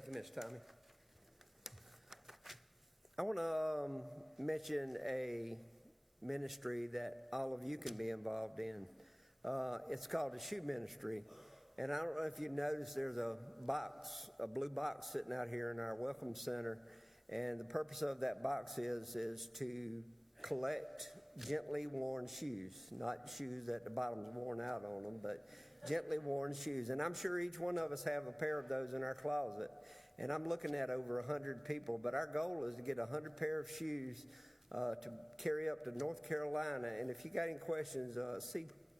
Thank you, Ms. Tommy. I want to mention a ministry that all of you can be involved in. It's called the Shoe Ministry. And I don't know if you noticed, there's a blue box sitting out here in our Welcome Center. And the purpose of that box is to collect gently worn shoes, not shoes that the bottom's worn out on them, but gently worn shoes. And I'm sure each one of us have a pair of those in our closet. And I'm looking at over 100 people, but our goal is to get 100 pair of shoes to carry up to North Carolina. And if you got any questions,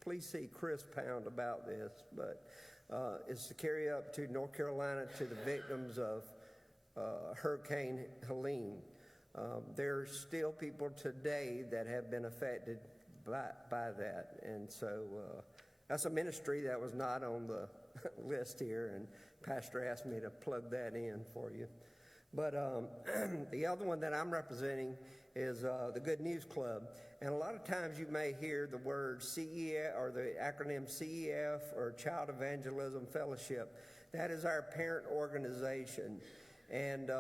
please see Chris Pound about this. But it's to carry up to North Carolina to the victims of Hurricane Helene. There's still people today that have been affected by that. And so that's a ministry that was not on the list here, and Pastor asked me to plug that in for you. But the other one that I'm representing is the Good News Club. And a lot of times you may hear the word CEF or the acronym CEF or Child Evangelism Fellowship. That is our parent organization. And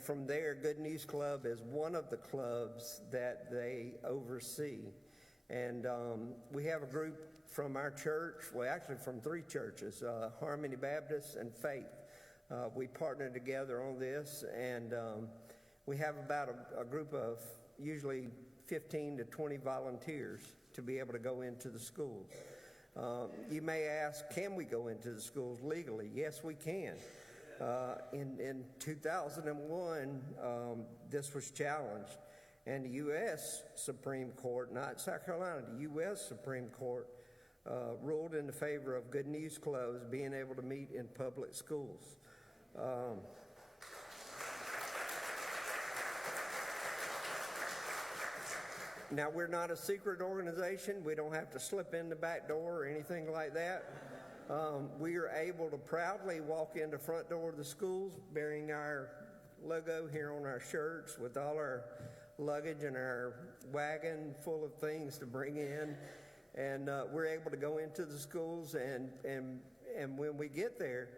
from there, Good News Club is one of the clubs that they oversee. And we have a group from our church, well, actually from 3 churches, Harmony Baptist and Faith. We partner together on this, and we have about a group of usually 15 to 20 volunteers to be able to go into the schools. You may ask, can we go into the schools legally? Yes, we can. In 2001, this was challenged, and the U.S. Supreme Court, not South Carolina, the U.S. Supreme Court ruled in the favor of Good News Clubs being able to meet in public schools. Now, we're not a secret organization. We don't have to slip in the back door or anything like that. We are able to proudly walk in the front door of the schools bearing our logo here on our shirts with all our luggage and our wagon full of things to bring in. And we're able to go into the schools, and when we get there,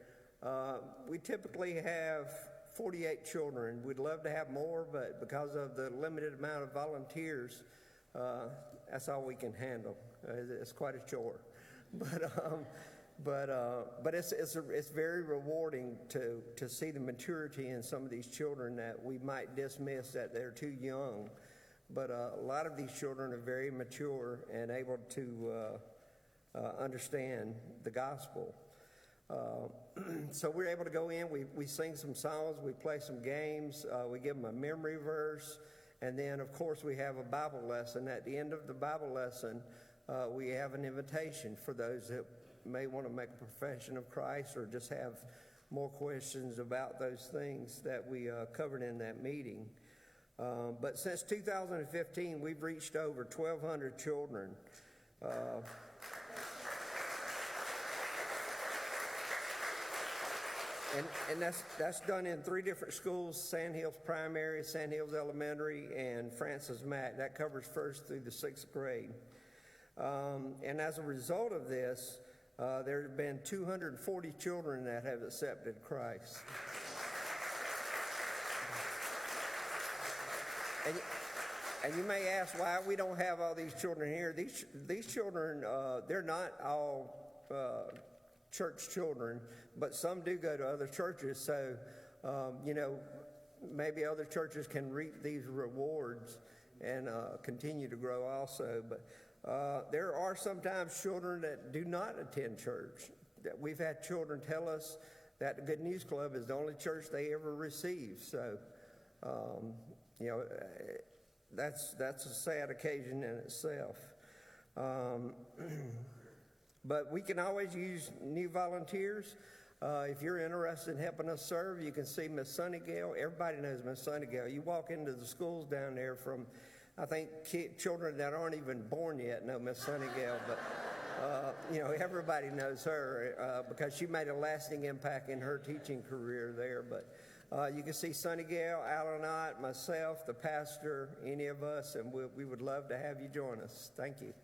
we typically have 48 children. We'd love to have more, but because of the limited amount of volunteers, that's all we can handle. It's quite a chore. But it's very rewarding to see the maturity in some of these children that we might dismiss that they're too young. But a lot of these children are very mature and able to understand the gospel. So we're able to go in, we sing some songs, we play some games, we give them a memory verse, and then, of course, we have a Bible lesson. At the end of the Bible lesson, we have an invitation for those that may want to make a profession of Christ or just have more questions about those things that we covered in that meeting. But since 2015, we've reached over 1,200 children. And that's done in 3 different schools: Sand Hills Primary, Sand Hills Elementary, and Francis Mack. That covers 1st through the 6th grade. And as a result of this, there have been 240 children that have accepted Christ. And you may ask why we don't have all these children here. These children, they're not all church children, but some do go to other churches. So, maybe other churches can reap these rewards and continue to grow also. But there are sometimes children that do not attend church. That we've had children tell us that the Good News Club is the only church they ever received. So, that's a sad occasion in itself. But we can always use new volunteers. If you're interested in helping us serve, you can see Miss Sunnygale. Everybody knows Miss Sunnygale. You walk into the schools down there from, I think, children that aren't even born yet know Miss Sunnygale. But, everybody knows her because she made a lasting impact in her teaching career there. But you can see Sunnygale, Alan Ott, myself, the pastor, any of us, and we would love to have you join us. Thank you.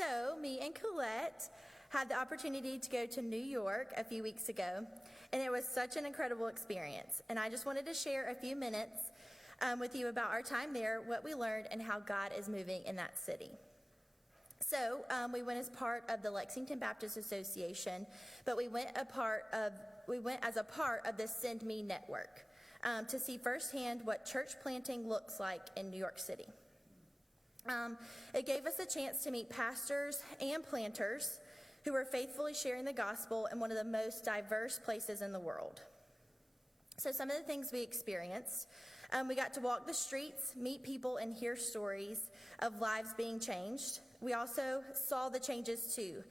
So me and Colette had the opportunity to go to New York a few weeks ago, and it was such an incredible experience. And I just wanted to share a few minutes with you about our time there, what we learned, and how God is moving in that city. So we went as part of the Lexington Baptist Association, but we went as a part of the Send Me network to see firsthand what church planting looks like in New York City. It gave us a chance to meet pastors and planters who were faithfully sharing the gospel in one of the most diverse places in the world. So some of the things we experienced, we got to walk the streets, meet people, and hear stories of lives being changed. We also saw the changes too.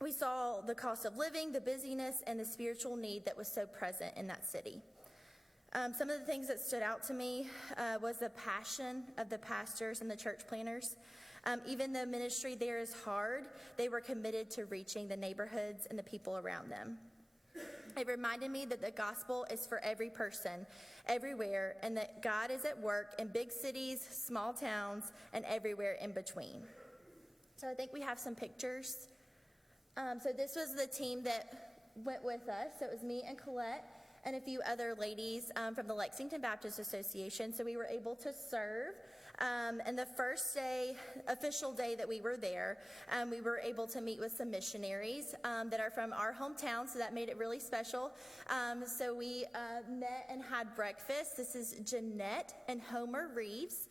We saw the cost of living, the busyness, and the spiritual need that was so present in that city. Some of the things that stood out to me was the passion of the pastors and the church planners. Even though ministry there is hard, they were committed to reaching the neighborhoods and the people around them. It reminded me that the gospel is for every person, everywhere, and that God is at work in big cities, small towns, and everywhere in between. So I think we have some pictures. So this was the team that went with us. So it was me and Colette and a few other ladies from the Lexington Baptist Association. So we were able to serve. And the first day, official day that we were there, we were able to meet with some missionaries that are from our hometown, so that made it really special. So we met and had breakfast. This is Jeanette and Homer Reeves.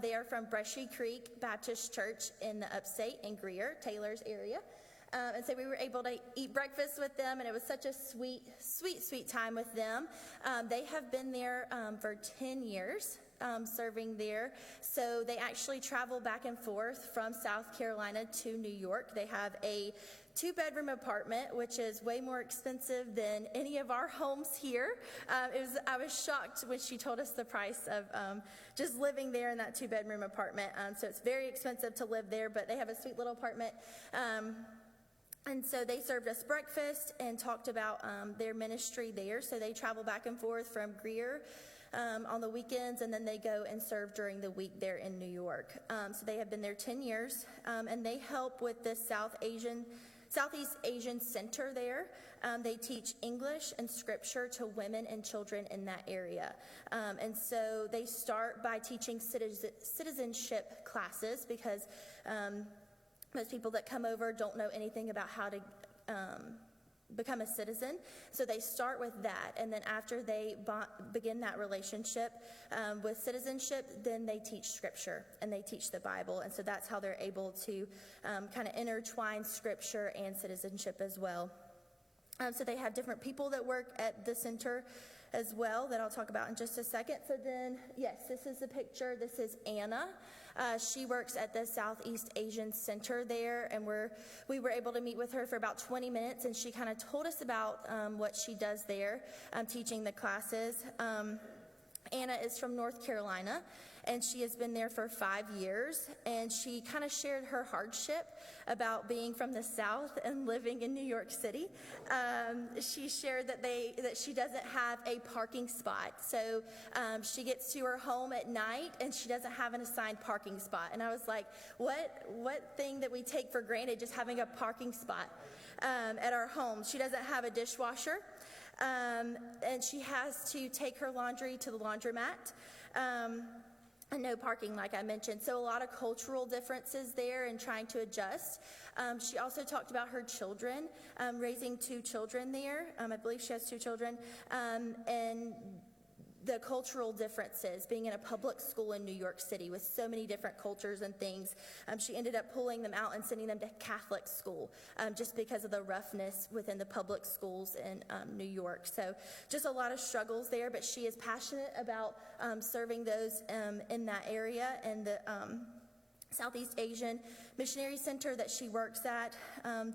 They are from Brushy Creek Baptist Church in the upstate in Greer, Taylor's area. And so we were able to eat breakfast with them, and it was such a sweet time with them. They have been there for 10 years. Serving there. So they actually travel back and forth from South Carolina to New York. They have a 2-bedroom apartment, which is way more expensive than any of our homes here. I was shocked when she told us the price of just living there in that 2-bedroom apartment. So it's very expensive to live there, but they have a sweet little apartment. And so they served us breakfast and talked about their ministry there. So they travel back and forth from Greer on the weekends, and then they go and serve during the week there in New York. So they have been there 10 years, and they help with the Southeast Asian Center there. They teach English and scripture to women and children in that area. And so they start by teaching citizenship classes because most people that come over don't know anything about how to become a citizen. So they start with that, and then after they begin that relationship with citizenship, then they teach scripture and they teach the Bible. And so that's how they're able to kind of intertwine scripture and citizenship as well. So they have different people that work at the center as well that I'll talk about in just a second. So then, yes, this is the picture. This is Anna. She works at the Southeast Asian Center there, and we were able to meet with her for about 20 minutes, and she kind of told us about what she does there, teaching the classes. Anna is from North Carolina, and she has been there for 5 years, and she kind of shared her hardship about being from the South and living in New York City. She shared that she doesn't have a parking spot, so she gets to her home at night and she doesn't have an assigned parking spot. And I was like, what thing that we take for granted, just having a parking spot at our home. She doesn't have a dishwasher, and she has to take her laundry to the laundromat. And no parking, like I mentioned. So a lot of cultural differences there and trying to adjust. She also talked about her children, raising 2 children there. I believe she has 2 children. And the cultural differences, being in a public school in New York City with so many different cultures and things. She ended up pulling them out and sending them to Catholic school just because of the roughness within the public schools in New York. So just a lot of struggles there, but she is passionate about serving those in that area, and the Southeast Asian Missionary Center that she works at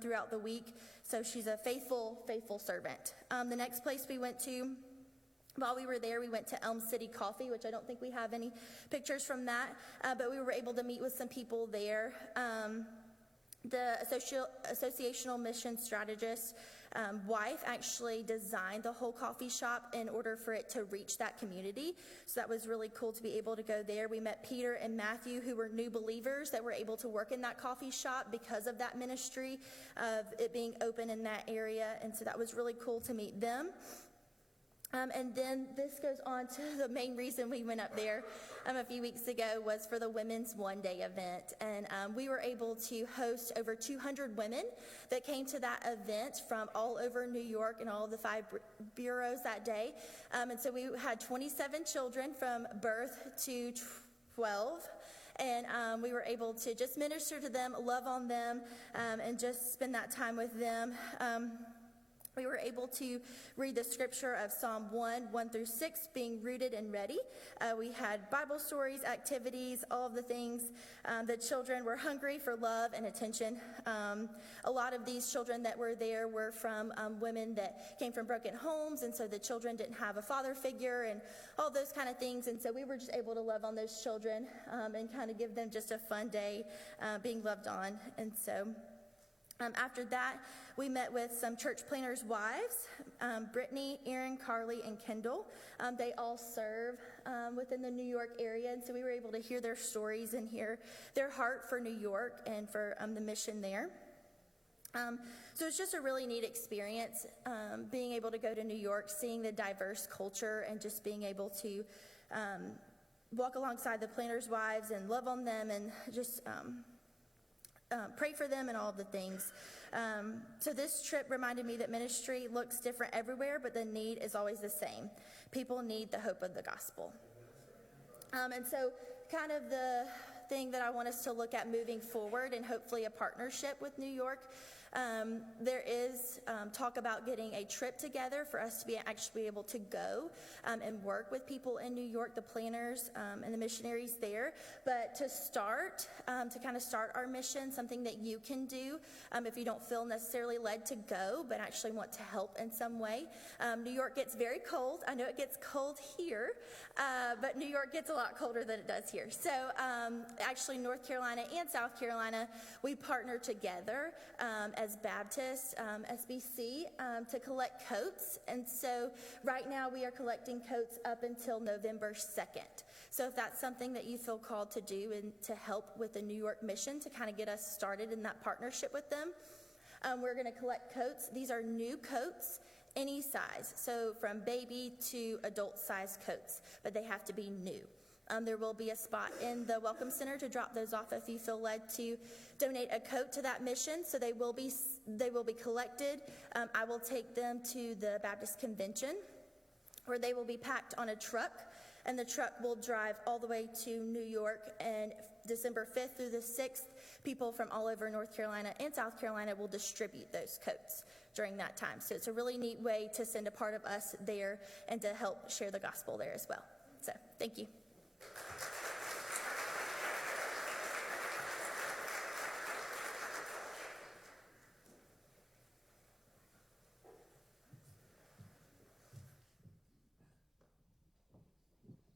throughout the week. So she's a faithful servant. The next place we went to, while we were there, we went to Elm City Coffee, which I don't think we have any pictures from that, but we were able to meet with some people there. The associational mission strategist wife actually designed the whole coffee shop in order for it to reach that community. So that was really cool to be able to go there. We met Peter and Matthew, who were new believers that were able to work in that coffee shop because of that ministry of it being open in that area. And so that was really cool to meet them. And then this goes on to the main reason we went up there a few weeks ago was for the Women's One Day event. And we were able to host over 200 women that came to that event from all over New York and all of the 5 bureaus that day. And so we had 27 children from birth to 12. And we were able to just minister to them, love on them, and just spend that time with them. We were able to read the scripture of Psalm 1 through 6, being rooted and ready. We had Bible stories, activities, all of the things. The children were hungry for love and attention. A lot of these children that were there were from women that came from broken homes, and so the children didn't have a father figure and all those kind of things. And so we were just able to love on those children and kind of give them just a fun day being loved on. And so after that, we met with some church planners' wives, Brittany, Erin, Carly, and Kendall. They all serve within the New York area, and so we were able to hear their stories and hear their heart for New York and for the mission there. So it's just a really neat experience, being able to go to New York, seeing the diverse culture, and just being able to walk alongside the planners' wives and love on them and just pray for them and all the things. So this trip reminded me that ministry looks different everywhere, but the need is always the same. People need the hope of the gospel. And so kind of the thing that I want us to look at moving forward, and hopefully a partnership with New York, there is talk about getting a trip together for us to actually be able to go and work with people in New York, the planners and the missionaries there. But to start, to kind of start our mission, something that you can do if you don't feel necessarily led to go, but actually want to help in some way. New York gets very cold. I know it gets cold here, but New York gets a lot colder than it does here. So actually North Carolina and South Carolina, we partner together as Baptist, SBC, to collect coats. And so right now we are collecting coats up until November 2nd. So if that's something that you feel called to do and to help with the New York mission to kind of get us started in that partnership with them, we're going to collect coats. These are new coats, any size. So from baby to adult size coats, but they have to be new. There will be a spot in the Welcome Center to drop those off if you feel led to donate a coat to that mission. So they will be collected. I will take them to the Baptist Convention, where they will be packed on a truck, and the truck will drive all the way to New York. And December 5th through the 6th, people from all over North Carolina and South Carolina will distribute those coats during that time. So it's a really neat way to send a part of us there and to help share the gospel there as well. So thank you.